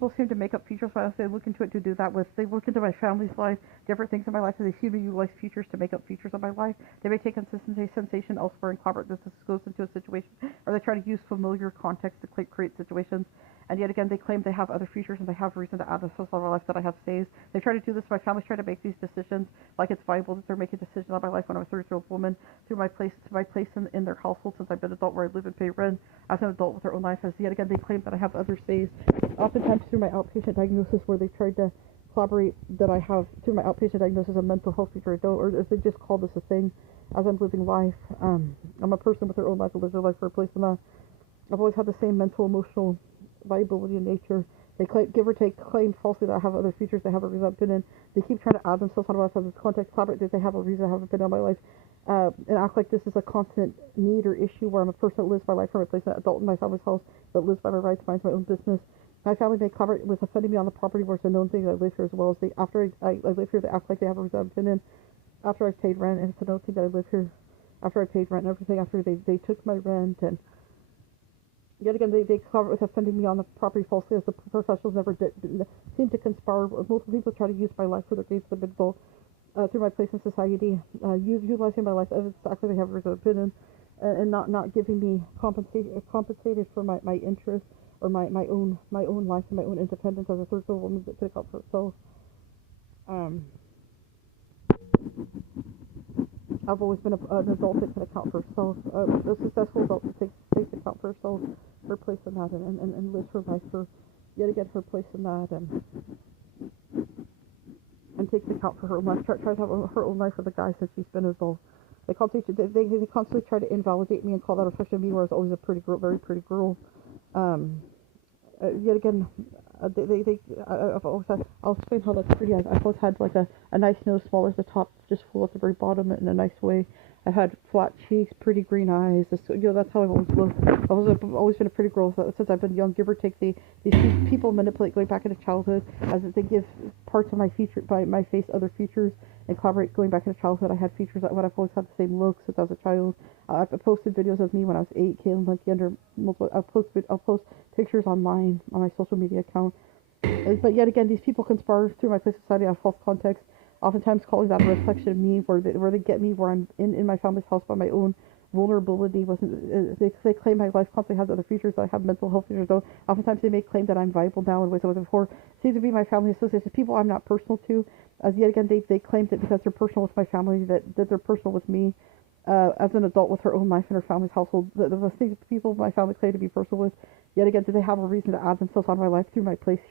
people seem to make up features when they look into it to do that with. They look into my family's life, different things in my life, and they seem to utilize features to make up features of my life. They may take consistency, sensation elsewhere and collaborate this goes into a situation, or they try to use familiar context to create situations. And yet again, they claim they have other features and they have reason to add the social of my life that I have saved. They try to do this. My family's trying to make these decisions like it's viable that they're making decisions on my life when I'm a 30-year-old woman through my place in their household since I've been an adult where I live and pay rent as an adult with their own life. As yet again, they claim that I have other saves, oftentimes through my outpatient diagnosis where they tried to collaborate that I have through my outpatient diagnosis a mental health feature I don't, or as they just call this a thing as I'm living life. I'm a person with their own life who lives their life for a place in that. I've always had the same mental, emotional viability in nature. They claim, give or take, claim falsely that I have other features they haven't been in. They keep trying to add themselves onto my life as this context, collaborate that they have a reason I haven't been in my life, and act like this is a constant need or issue where I'm a person that lives my life from a place, an adult in my family's house that lives by my rights, minds my own business. My family may collaborate with offending me on the property where it's a known thing that I live here as well as they, after I live here, they act like they have a reason I've been in. After I've paid rent, and it's a known thing that I live here. After I paid rent and everything, after they took my rent and yet again, they cover it with offending me on the property falsely, as the professionals never seem to conspire. Multiple people try to use my life for their gains of the through my place in society, utilizing my life as exactly they have a opinion, and not giving me compensated for my interests or my own life and my own independence as a third-world woman that took up for herself. I've always been an adult that can account for herself, a successful adult that takes account for herself, her place in that, and lives her life for, yet again, her place in that, and takes account for her own life, tries to have her own life with the guys since she's been an adult. They constantly try to invalidate me and call that a reflection of me, where I was always a pretty girl, very pretty girl. Yet again, I'll explain how that's pretty. I've always had like a nice nose, smaller at the top, just full at the very bottom in a nice way. I've had flat cheeks, pretty green eyes. That's how I've always looked. I've always been a pretty girl since I've been young. Give or take, these people manipulate going back into childhood, as if they give parts of my my face other features, and collaborate going back into childhood. I had features that I've always had the same look since I was a child. I've posted videos of me when I was 8, Kaylin Monkey under multiple. I'll post pictures online on my social media account. But yet again, these people conspire through my place in society out of false context, oftentimes calling that a reflection of me, where they get me where I'm in my family's house by my own vulnerability. They claim my life constantly has other features, that I have mental health features, though. Oftentimes they may claim that I'm viable now in ways I wasn't before. Seems to be my family associates, people I'm not personal to, as yet again they claim that because they're personal with my family, that they're personal with me. As an adult with her own life and her family's household, the things people in my family claim to be personal with, yet again, do they have a reason to add themselves on my life through my place here?